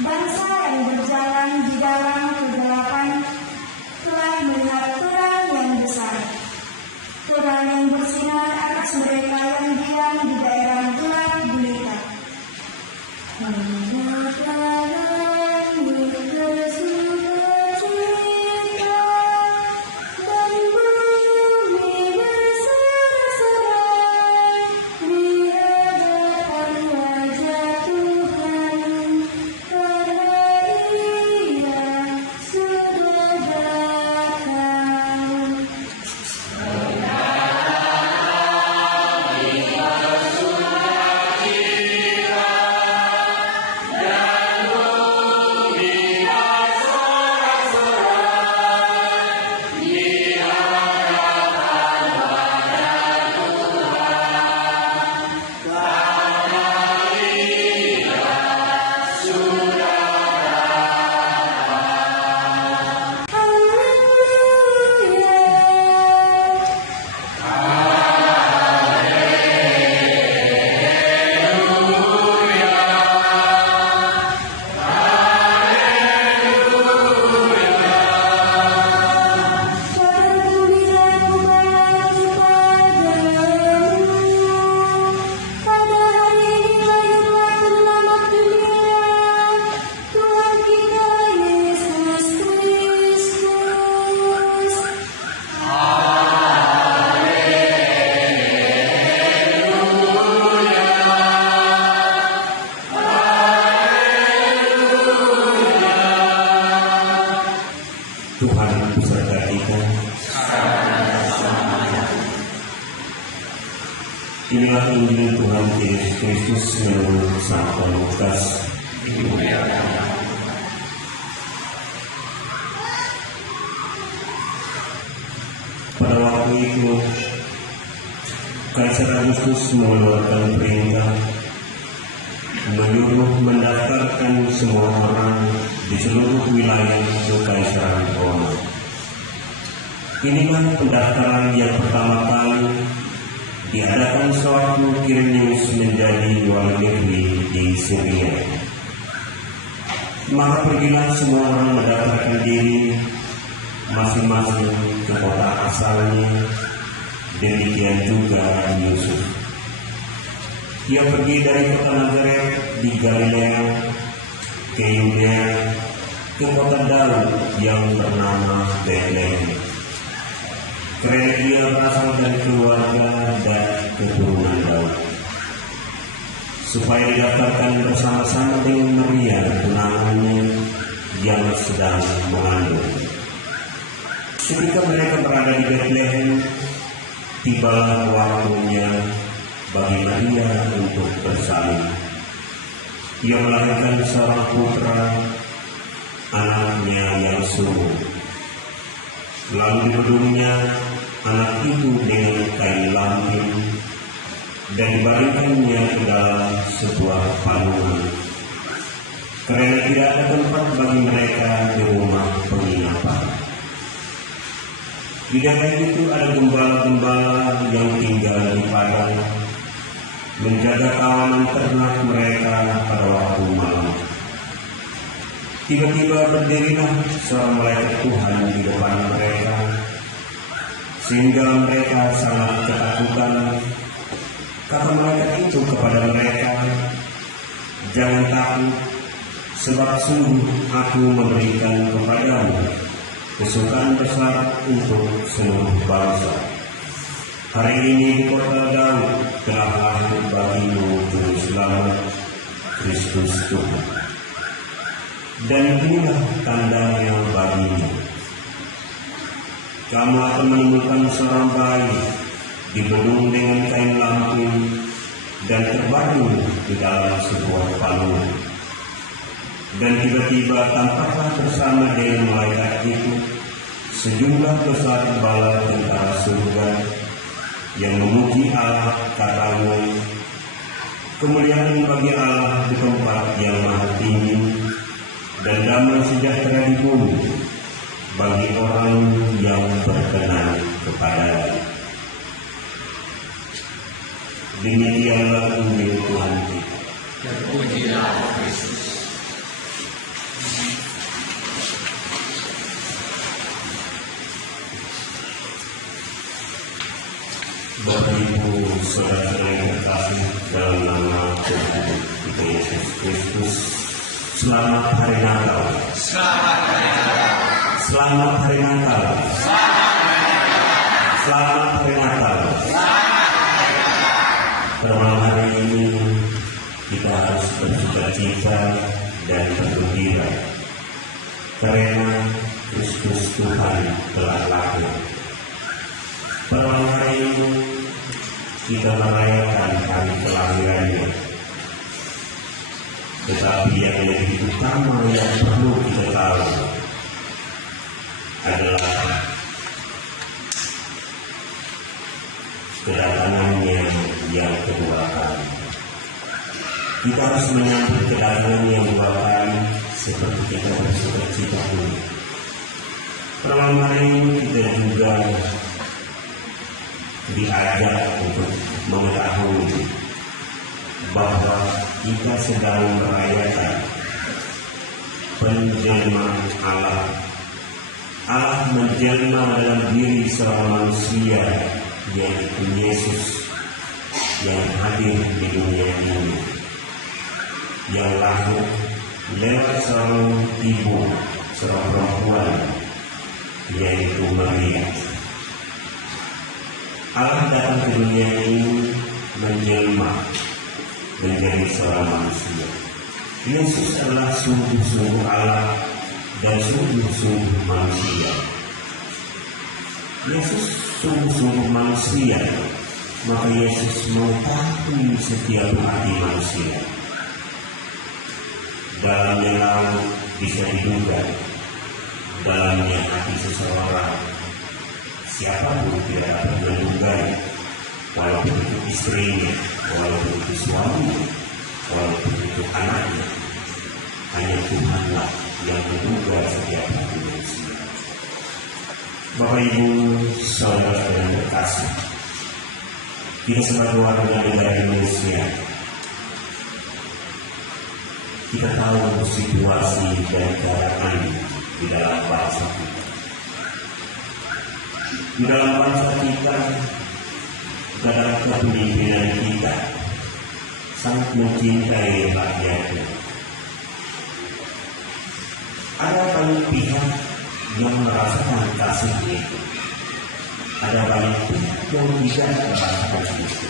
Bangsa yang berjalan di dalam kegelapan telah melihat terang yang besar. Terang yang bersinar atas mereka yang diam di daerah gelap gulita. Tuhan beserta kita. Inilah Injil Tuhan Yesus Kristus menurut Santo Lukas. Pada waktu itu, Kaisar Agustus mengeluarkan perintah menyuruh mendaftarkan semua orang di seluruh wilayah Kekaisaran Roma. Inilah pendaftaran yang pertama kali diadakan sewaktu Quirinius menjadi wali negeri di Syria. Maka pergilah semua orang mendaftarkan diri masing-masing ke kota asalnya. Demikian juga Yusuf. Ia pergi dari kota Nazaret di Galilea ke Yudea, ke kota Daud yang bernama Betlehem. Karena dia berasal dari keluarga dan keturunan Daud, supaya didaftarkan bersama-sama dengan Maria tunangannya yang sedang mengandung. Ketika mereka berada di Betlehem, tibalah waktunya bagi Maria untuk bersalin. Ia melahirkan seorang putra, anaknya yang sulung. Lalu dibedungnya anak itu dengan kain lampin dan dibaringkannya ke dalam sebuah palungan, karena tidak ada tempat bagi mereka di rumah penginapan. Di daerah itu ada gembala-gembala yang tinggal di padang, menjaga kawanan ternak mereka pada waktu malam. Tiba-tiba berdirilah seorang malaikat Tuhan di depan mereka, sehingga mereka sangat ketakutan. Kata malaikat itu kepada mereka, "Jangan takut, sebab sungguh aku memberikan kepadamu kesukaan besar untuk seluruh bangsa. Hari ini di kota Daud telah lahir bagimu Juru Selamat, Kristus Tuhan. Dan inilah tandanya bagimu. Kamu akan menemukan seorang bayi dibelung dengan kain lampin dan terbaring di dalam sebuah palungan. Dan tiba-tiba tampaklah bersama dengan malaikat itu sejumlah besar bala tentara surga yang memuji Allah, katanya, kemuliaan bagi Allah di tempat yang maha tinggi, dan damai sejahtera di bumi bagi orang yang berkenan kepada-Nya. Demikianlah Injil Tuhan kita. Terpujilah Kristus. Bapak Ibu Saudara yang terkasih dalam nama Tuhan kita Yesus Kristus, selamat hari Natal. Selamat hari Natal. Selamat hari Natal. Selamat hari Natal. Pada malam hari ini kita harus bersukacita dan bergembira karena Kristus Tuhan telah lahir. Pada malam hari ini kita merayakan hari kelahirannya. Tetapi yang lebih utama yang perlu kita tahu adalah kedatangannya yang kedua kali. Kita harus menyambut kedatangan yang kedua kali seperti kita bersukacita dulu. Pada malam hari ini kita juga diajak untuk mengetahui bahwa kita sedang merayakan penjelmaan Allah. Allah menjelma dalam diri seorang manusia, yaitu Yesus, yang hadir di dunia ini, yang lahir lewat seorang ibu, seorang perempuan, yaitu Maria. Allah datang ke dunia ini menjelma menjadi seorang manusia. Yesus adalah sungguh-sungguh Allah dan sungguh-sungguh manusia. Yesus sungguh-sungguh manusia, maka Yesus mengetahui setiap hati manusia. Dalamnya laut bisa diduga, dalamnya hati seseorang siapapun tidak dapat mendugai, walaupun itu istrinya, walaupun itu suaminya, walaupun itu anaknya. Hanya Tuhanlah yang menduga setiap hati manusia. Bapak Ibu Saudara yang terkasih, kita sebagai warga negara Indonesia, kita tahu situasi dan keadaan di dalam bangsa kita. Di dalam bangsa kita, dalam kepemimpinan kita, sangat mencintai rakyatnya. Ada banyak pihak yang merasakan kasih itu. Ada banyak pihak yang tidak merasakan itu.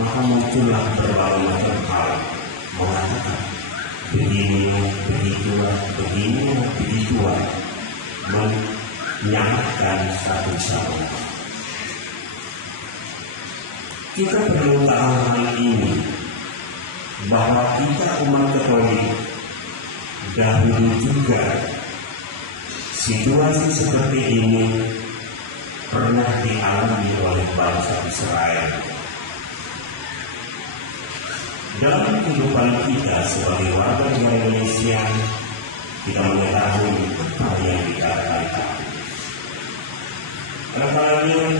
Maka muncullah berbagai macam hal mengatakan beginilah, begitulah, beginilah, begitulah, menyamakan satu sama lain. Kita perlu tahu hal ini, bahwa kita umat Katolik dahulu juga situasi seperti ini pernah dialami oleh bangsa Israel. Dalam kehidupan kita sebagai warga negara Indonesia, kita mengetahui apa yang dikatakan. Kadang-kadang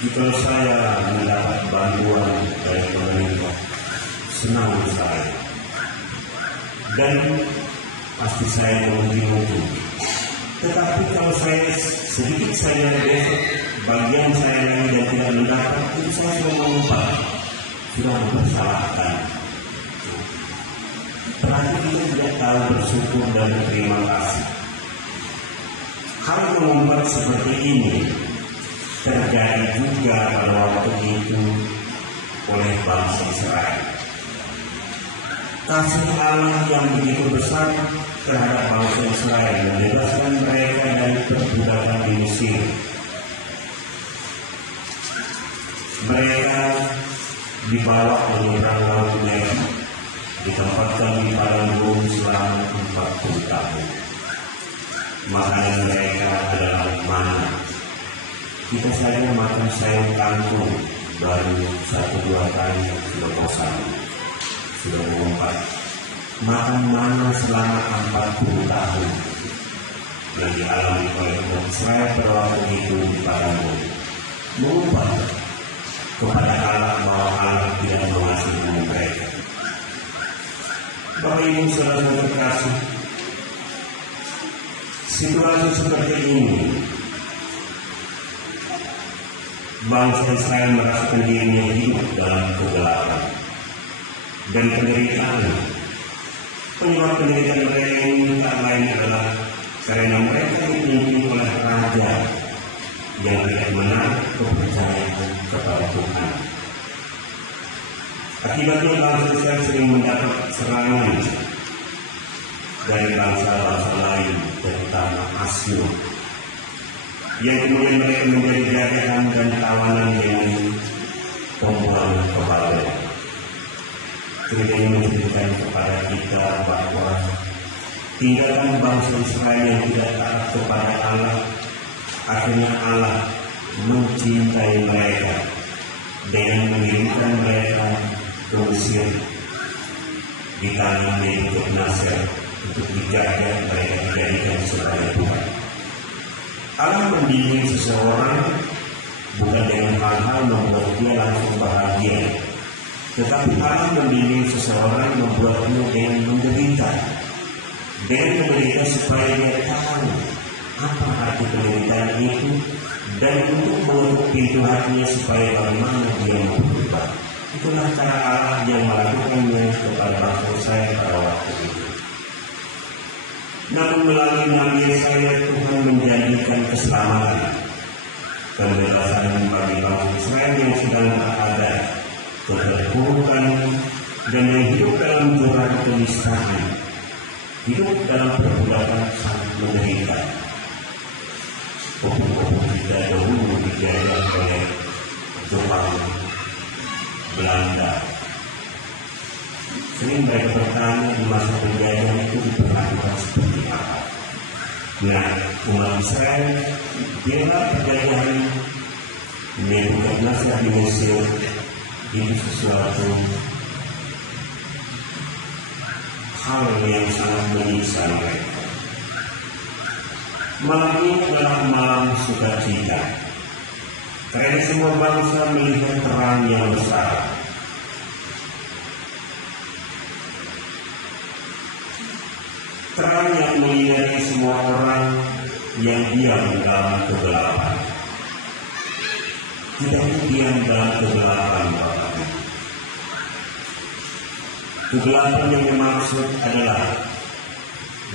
jika saya mendapat bantuan dari pemerintah, senang saya, dan pasti saya memuji-muji. Tetapi kalau saya sedikit saja besok bagian saya lagi dan tidak mendapat, itu saya sudah mengumpat, sudah mempersalahkan. Berarti kita tidak tahu bersyukur dan berterima kasih. Hal yang membuat seperti ini terjadi juga pada waktu itu oleh bangsa Israel. Kasih Allah yang begitu besar terhadap bangsa Israel membebaskan mereka dari perbudakan di Mesir. Mereka dibawa menyeberang laut Merah, ditempatkan di padang gurun selama 40 tahun. Makanan mereka adalah mana. Kita saja makan sayur kangkung baru 1-2 kali sudah bosan. sudah mengumpat makan mana selama 40 tahun yang dialami oleh umat Israel pada waktu itu di padang bukit. Mengumpat kepada Allah bahwa Allah tidak mengasihi mereka. Bapak Ibu saudara terkasih, situasi seperti ini bangsa Israel merasakan dirinya hidup dalam kegelapan dan penderitaan. Penyebab penderitaan mereka ini tak lain adalah karena mereka dipimpin oleh raja yang tidak menaruh kepercayaan kepada Tuhan. Akibatnya bangsa Israel sering mendapat serangan dari bangsa-bangsa lain, terutama Asyur, yang kemudian mereka menjadi jajahan dan tawanan dengan pembuang ke Babel. Cerita ini menunjukkan kepada kita bahwa tinggalkan bangsa Israel yang tidak taat kepada Allah, akhirnya Allah mencintai mereka dengan mengirimkan mereka ke Mesir di tangan Nebukadnezar untuk dijajah mereka dijadikan sebagai Tuhan. Allah mendidik seseorang bukan dengan hal-hal membuat dia langsung bahagia, tetapi Allah mendidik seseorang membuatnya dengan menderita. Dengan menderita supaya dia tahu apa arti penderitaan itu dan untuk menutup pintu hatinya supaya bagaimana dia mau berubah. Itulah cara Allah yang melakukannya kepada bangsa Israel pada waktu itu. Namun melalui Nabi Yesaya Tuhan menjanjikan keselamatan, kebebasan bagi bangsa Israel yang sedang berada keterpurukan dan yang hidup dalam jurang kenistaan, hidup dalam perbudakan sangat menderita. Kupu-kupu kita dahulu dijajah oleh Jepang, Belanda. Sering mereka bertanya di masa penjajahan itu diperlakukan seperti apa. Nah, umat Israel bila penjajahan Nebukadnezar di Mesir itu sesuatu hal yang sangat menyiksa mereka. Malam ini adalah malam sukacita, karena semua bangsa melihat terang yang besar. Terang yang menyinari semua orang yang diam dalam kegelapan. Tidak diam dalam kegelapan, Bapak. Kegelapan yang dimaksud adalah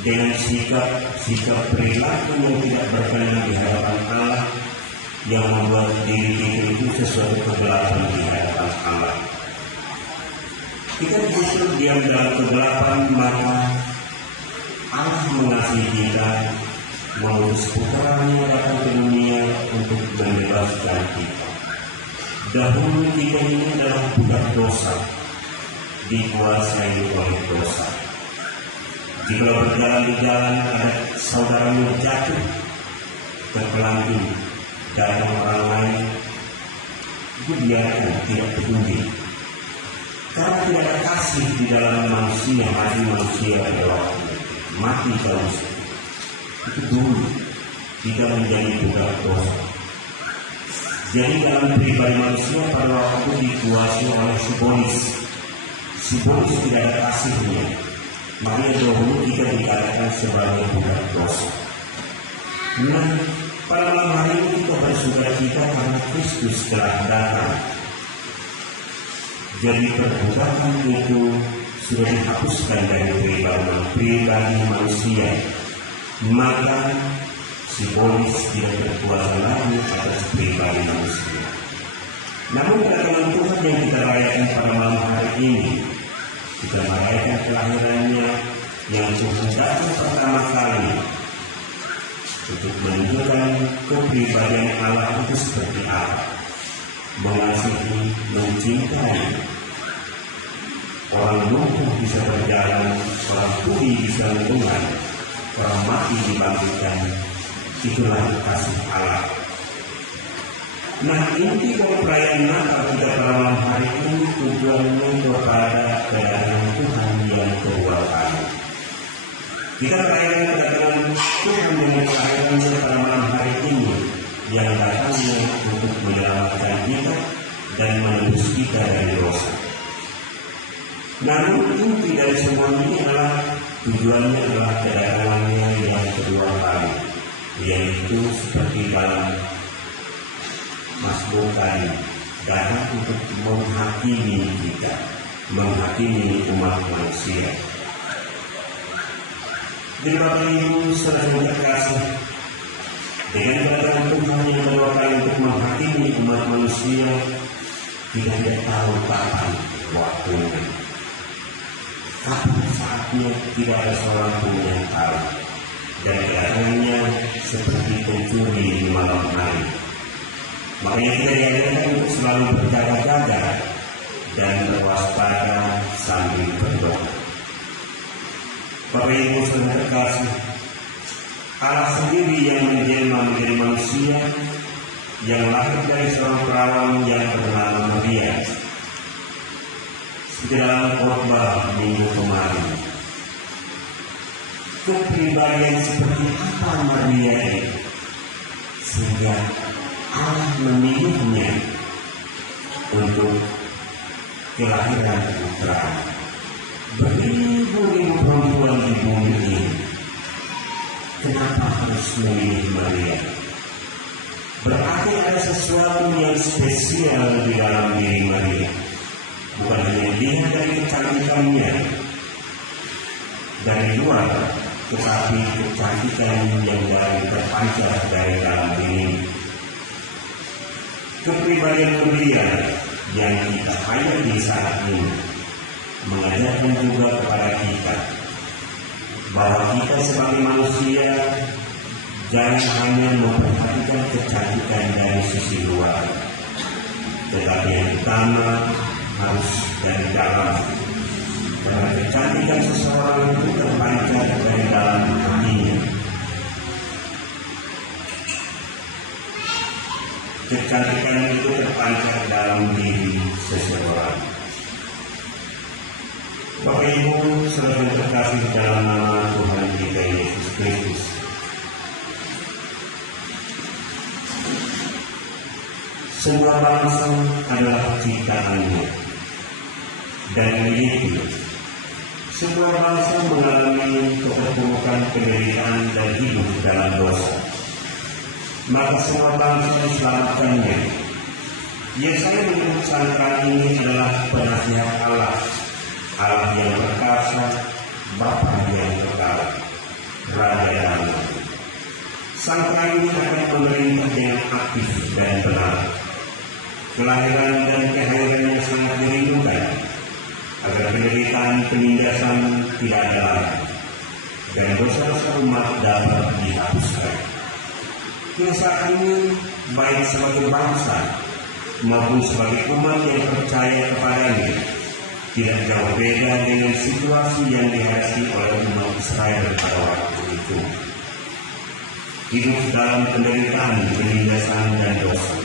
dengan sikap perilaku yang tidak berkenan di hadapan Allah, yang membuat diri kita itu sesuatu kegelapan di hadapan Allah. Kita justru diam dalam kegelapan, maka Allah mengasihi kita, mengutus putranya datang ke dunia untuk membebaskan kita. Dahulu kita ini adalah budak dosa, dikuasai oleh dosa. Jika berjalan di jalan ada saudaramu jatuh terpelanting dari orang lain, itu biarkan, tidak peduli. Karena tidak ada kasih di dalam manusia, manusia adalah mati terus. Itu dulu kita menjadi budak dosa. Jadi dalam pribadi manusia pada waktu dikuasai oleh Sibolis tidak ada kasihnya. Makanya dahulu kita dikatakan sebagai budak dosa. Nah, pada malam hari ini kita bersukacita karena Kristus telah datang. Jadi perbudakan itu sudah dihapuskan dari pribadi manusia. Maka Sibolis tidak berkuasa lagi atas pribadi manusia. Namun kedatangan Tuhan yang kita rayakan pada malam hari ini, kita merayakan kelahirannya yang Tuhan datang pertama kali untuk menunjukkan kepribadian Allah itu seperti apa. Mengasihi, mencintai. Orang lumpuh bisa berjalan, orang tuli bisa lingkungan, orang mati dibangkitkan. Itulah kasih Allah. Nah, inti dari perayaan Natal kita pada malam hari ini tujuannya kepada kedatangan Tuhan yang kedua kali. Kita merayakan kedatangan Tuhan dengan kelahirannya pada malam hari ini yang datangnya untuk menyelamatkan kita dan menebus kita dari dosa. Namun inti dari semua ini adalah tujuannya adalah kedatangannya yang kedua kali, yaitu seperti dalam Mazmur tadi, datang untuk menghakimi kita, menghakimi umat manusia. Jadi Bapak Ibu saudara terkasih, dengan kedatangan Tuhan yang kedua kali untuk menghakimi umat manusia, kita tidak tahu kapan waktunya. Kapan saatnya tidak ada seorang pun yang tahu. Dan kedatangannya seperti pencuri di malam hari. Makanya kita diajarkan untuk selalu berjaga-jaga dan berwaspada sambil berdoa. Bapak Ibu saudara terkasih, Allah sendiri yang menjelma menjadi manusia, yang lahir dari seorang perawan yang bernama Maria. Seperti dalam khotbah minggu kemarin, kepribadian seperti apa Maria ini sehingga Allah memilihnya untuk kelahiran putra. Beribu-ribu perempuan di bumi ini, kenapa harus memilih Maria? Berarti ada sesuatu yang spesial di dalam diri Maria. Bukan hanya dilihat dari kecantikannya dari luar, tetapi kecantikan yang terpancar dari dalam diri. Kepribadian Maria yang kita hayati saat ini mengajarkan juga kepada kita bahwa kita sebagai manusia jangan hanya memperhatikan kecantikan dari sisi luar, tetapi yang utama harus dari dalam, karena kecantikan seseorang itu terpancar dari dalam hatinya. Kecantikan itu terpancar dalam diri seseorang. Bapak Ibu saudara terkasih dalam nama Tuhan kita Yesus Kristus, semua bangsa adalah ciptaannya, dan begitu semua bangsa mengalami keterpurukan, penderitaan dan hidup dalam dosa. Maka semua bangsa diselamatkannya. Yesaya menyebut sangkar ini adalah penasihat Allah, Allah yang perkasa, Bapa yang kekal, Raja damai. Sangkar ini akan memerintah dengan aktif dan benar. Kelahiran dan kehadirannya sangat dirindukan, agar penderitaan penindasan tidak ada lagi, dan dosa-dosa umat dapat dihapuskan. Hingga saat ini, baik sebagai bangsa maupun sebagai umat yang percaya kepadanya, tidak jauh beda dengan situasi yang dihadapi oleh umat Israel pada waktu itu. Hidup dalam penderitaan, penindasan dan dosa.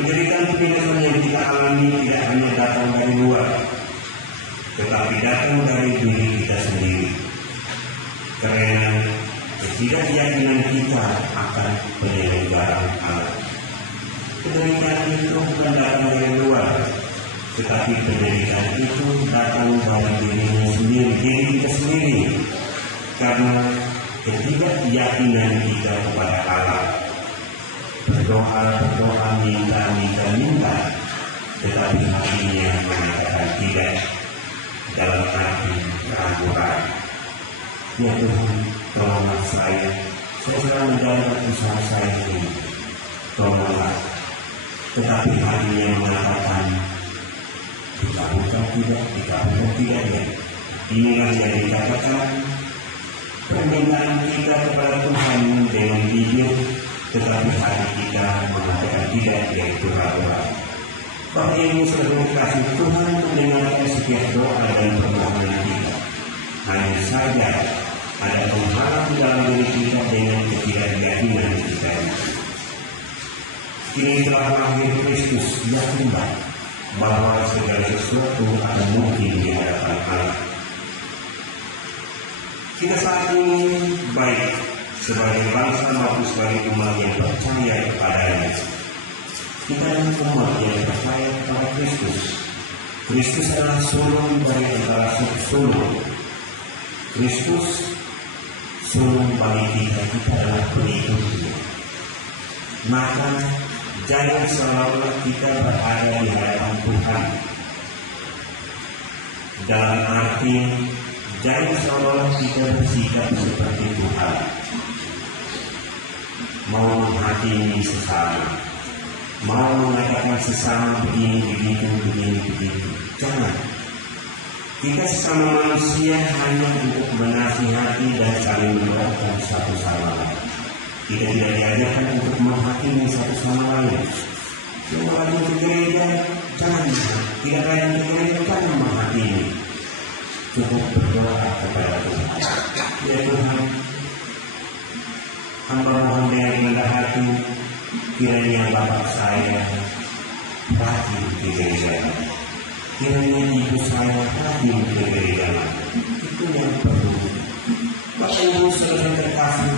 Penderitaan penindasan yang kita alami tidak hanya datang dari luar, tetapi datang dari diri kita sendiri. Karena ketidakyakinan kita akan penyelenggaraan Allah. Penderitaan itu bukan datang dari luar, tetapi penderitaan itu datang dari dirinya sendiri, diri kita sendiri. Karena ketidakyakinan kita kepada Allah. Berdoa, minta, tetapi hatinya mengatakan tidak, dalam hati ragu-ragu. Ya Tuhan, tolonglah saya sedang menjalankan usaha saya ini. Tolonglah. Tetapi hatinya mengatakan, dikabulkan tidak ya. Inilah yang dikatakan permintaan kita kepada Tuhan dengan jujur, tetapi hati kita mengatakan tidak, yaitu ragu-ragu. Bapak Ibu saudara kasih, Tuhan mendengarkan setiap doa dan permohonan kita. Hanya saja ada penghalang dalam diri kita dengan ketidakyakinan kita. kini telah lahir Kristus, yakinlah bahwa segala sesuatu akan mungkin di hadapan Allah. Kita saat ini baik sebagai bangsa maupun sebagai umat yang percaya kepadanya. Kita adalah umat yang percaya kepada Kristus. Kristus adalah sulung dari antara sulung. Kristus sulung bagi kita adalah pengikutnya. Maka jangan seolah-olah kita berada di hadapan Tuhan. Dalam arti jangan seolah-olah kita bersikap seperti Tuhan, mau menghakimi sesama, mau mengatakan sesama begini. Jangan. Kita sesama manusia hanya untuk menasihati dan saling mendoakan satu sama lain. Kita tidak diajarkan untuk menghakimi satu sama lain. Yang rajin ke gereja, jangan. Tidak rajin ke gereja, jangan menghakimi. Cukup berdoa kepada Tuhan. Ya Tuhan, hamba mohon dengan rendah hati, kiranya bapak saya rajin ke gereja. Kiranya ibu saya rajin ke gereja. Itu yang perlu. Bapak ibu saudara terkasih,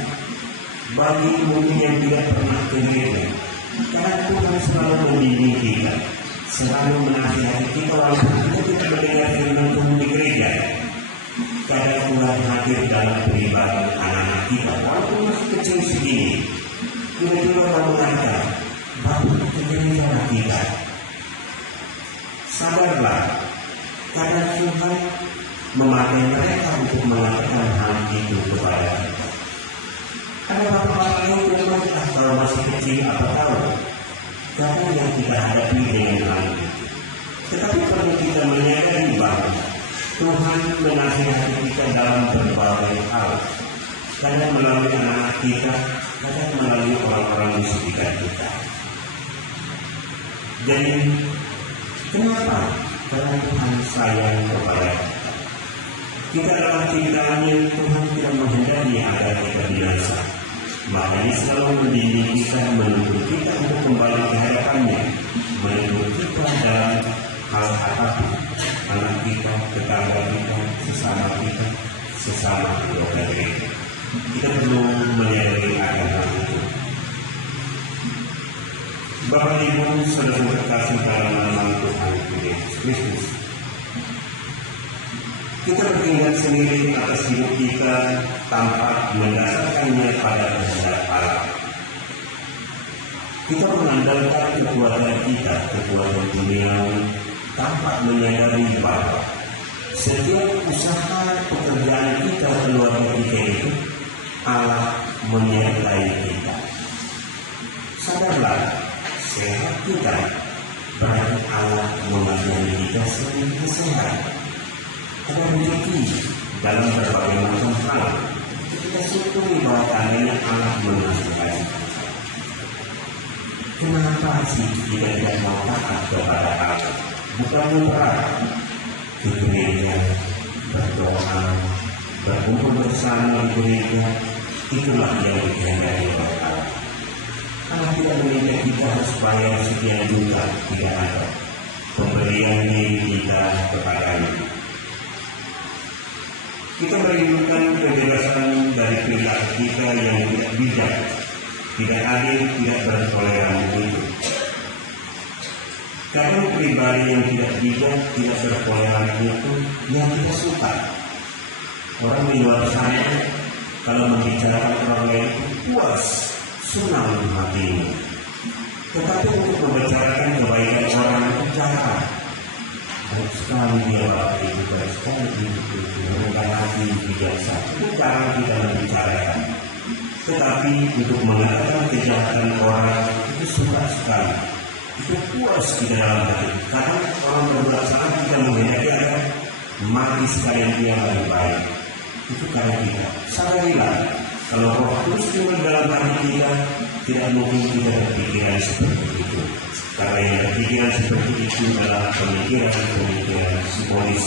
bagi mungkin yang tidak pernah ke gereja, karena Tuhan selalu membimbing kita, selalu menasihati kita walaupun kita tidak mendengar firman Tuhan di gereja. Karena Tuhan hadir dalam peribadi anak-anak kita, walaupun masih kecil segini, tiba-tiba mengatakan, Bapak ke gereja kita. Sadarlah, karena Tuhan memakai mereka untuk mengatakan hal itu kepada kita. Karena bapak-bapak yang tidak kalau masih kecil apa tahu, karena yang kita hadapi dengan hal itu. Tetapi perlu kita menyadari bahwa Tuhan menasihati kita dalam berbagai hal. Kadang melalui anak kita, kadang melalui orang-orang di sekitar kita. Jadi, kenapa? Karena Tuhan sayang kepada kita. Kita adalah ciptaan Tuhan tidak menghendaki agar kita binasa. Makanya selalu mendidik kita, menuntut kita untuk kembali ke hadapannya, menuntut kita dalam hal apapun, anak kita, tetangga kita, sesama anggota gereja. Kita perlu menyadari akan hal itu. Bapak Ibu saudara terkasih dalam nama Tuhan Yesus Kristus, kita beringat sendiri atas hidup kita tanpa mendasarkannya pada kehendak Allah. Kita mengandalkan kekuatan kita, kekuatan duniawi, tanpa menyadari bahwa setiap usaha pekerjaan kita keluarga kita itu Allah menyertai kita. Sadarlah, sehat kita berarti Allah mengajari kita sehingga sehat. Ada rezeki dalam berbagai macam hal. Kita syukuri bahwa adanya Allah mengasihi. Kenapa sih kita tidak mau taat kepada Allah? Bukan berat di gereja, berdoa, berkumpul bersama di gereja, itulah yang dikehendaki oleh Allah. Allah tidak meminta kita harus bayar sekian juta, tidak ada. Pemberian diri kita kepadanya. Kita merindukan kejelasan dari perilaku kita yang tidak bijak, tidak adil, tidak bertoleransi itu. Karena pribadi yang tidak bijak, tidak bertoleransi itu yang kita suka. Orang di luar sana kalau membicarakan orang lain puas, senang hatinya. Tetapi untuk membicarakan kebaikan orang itu jarang. Baik sekali dia Bapak Ibu, baik sekali itu dengan hati biasa. Itu cara kita membicarakan. Tetapi untuk mengatakan kejahatan orang itu suka sekali. Itu puas di dalam hati. Karena orang berbuat salah kita menghendaki agar mati sekalian dia lebih baik. Itu karena kita sadarilah kalau Roh terus turun dalam hati kita, tidak mungkin kita berpikiran seperti itu. Karena yang berpikiran seperti itu adalah pemikiran simbolis.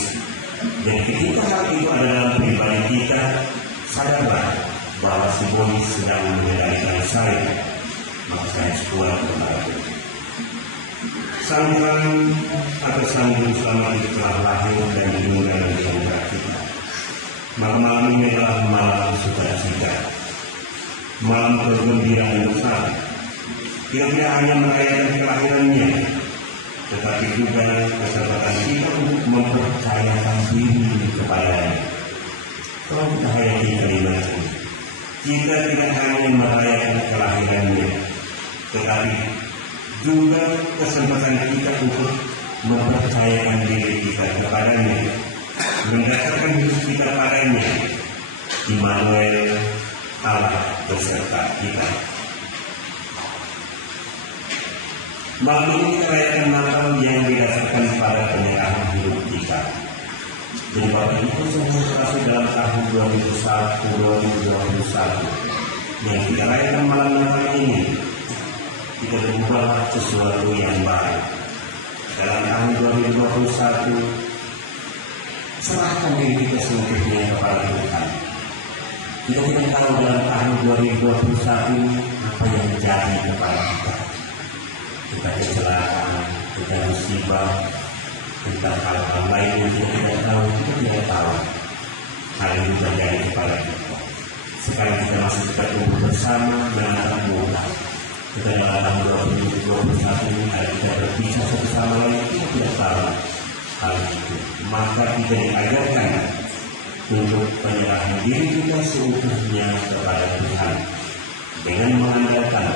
Dan ketika hal itu ada dalam pribadi kita, sadarlah bahwa simbolis sedang mengendalikan saya. maka saya kuat kembali. Sang Tuhan atau Sang Juru Selamat itu telah lahir dan meninggal di antara kita. Maka malam ini adalah malam sukacita, malam kegembiraan besar. Kita tidak hanya merayakan kelahirannya, tetapi juga kesempatan kita untuk mempercayakan diri kepadanya. Kalau kita hayati kalimat ini, kita tidak hanya merayakan kelahirannya, tetapi juga kesempatan kita untuk mempercayakan diri kita kepadanya, mendasarkan hidup kita padanya. Immanuel, Allah beserta kita. Malam ini kita rayakan Natal yang didasarkan pada penyerahan hidup kita. Jadi Bapak Ibu semua terasa dalam tahun 2021 yang kita rayakan malam Natal ini, kita berubah sesuatu yang baru. Dalam tahun 2021, serahkan diri kita seluruhnya kepada Tuhan. Kita tidak tahu dalam tahun 2021 apa yang terjadi kepada kita. Kita kecelakaan, kita musibah, tentang hal-hal lain yang kita tidak tahu, kita tidak tahu hal yang terjadi kepada kita. Sekarang kita masih berkumpul bersama menatap muka. Kita dalam tahun 2021 ini ada kita berpisah satu sama lain, kita tidak tahu hal itu. Maka kita diajarkan untuk menyerahkan diri kita seutuhnya kepada Tuhan dengan mengandalkan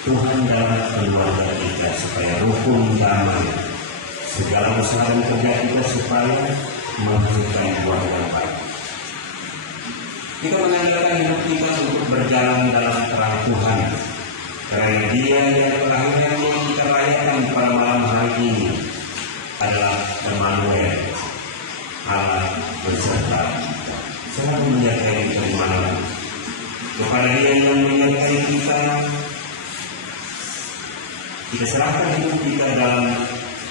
Tuhan dalam keluarga kita supaya rukun damai, segala usaha dan kerja kita supaya menghasilkan buah yang baik. Kita mengandalkan hidup kita untuk berjalan dalam terang Tuhan, karena Dia yang kelahiran yang kita rayakan pada malam hari ini adalah Immanuel, Allah beserta kita. Selalu menyertai kita di mana kepada Dia yang menyertai kita serahkan hidup kita dalam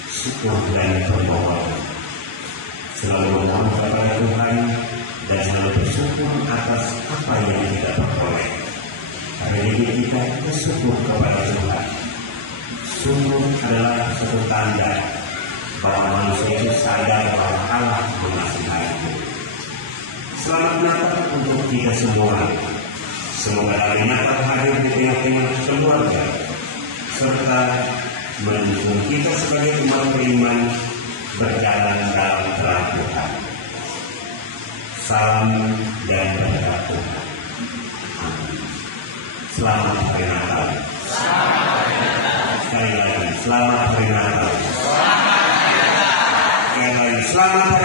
syukur dan permohonan. Selalu memohon kepada Tuhan dan selalu bersyukur atas apa yang kita peroleh. Karena hidup kita bersyukur kepada Tuhan. Sungguh adalah suatu tanda bahwa manusia itu sadar bahwa Allah mengasihinya. Selamat Natal untuk kita semua. Semoga hari Natal hadir di tengah-tengah keluarga, serta mendukung kita sebagai umat beriman berjalan dalam terang Tuhan. Salam dan berkat Tuhan. Selamat hari Natal. Sekali lagi, selamat hari Natal. Sekali lagi, selamat hari Natal.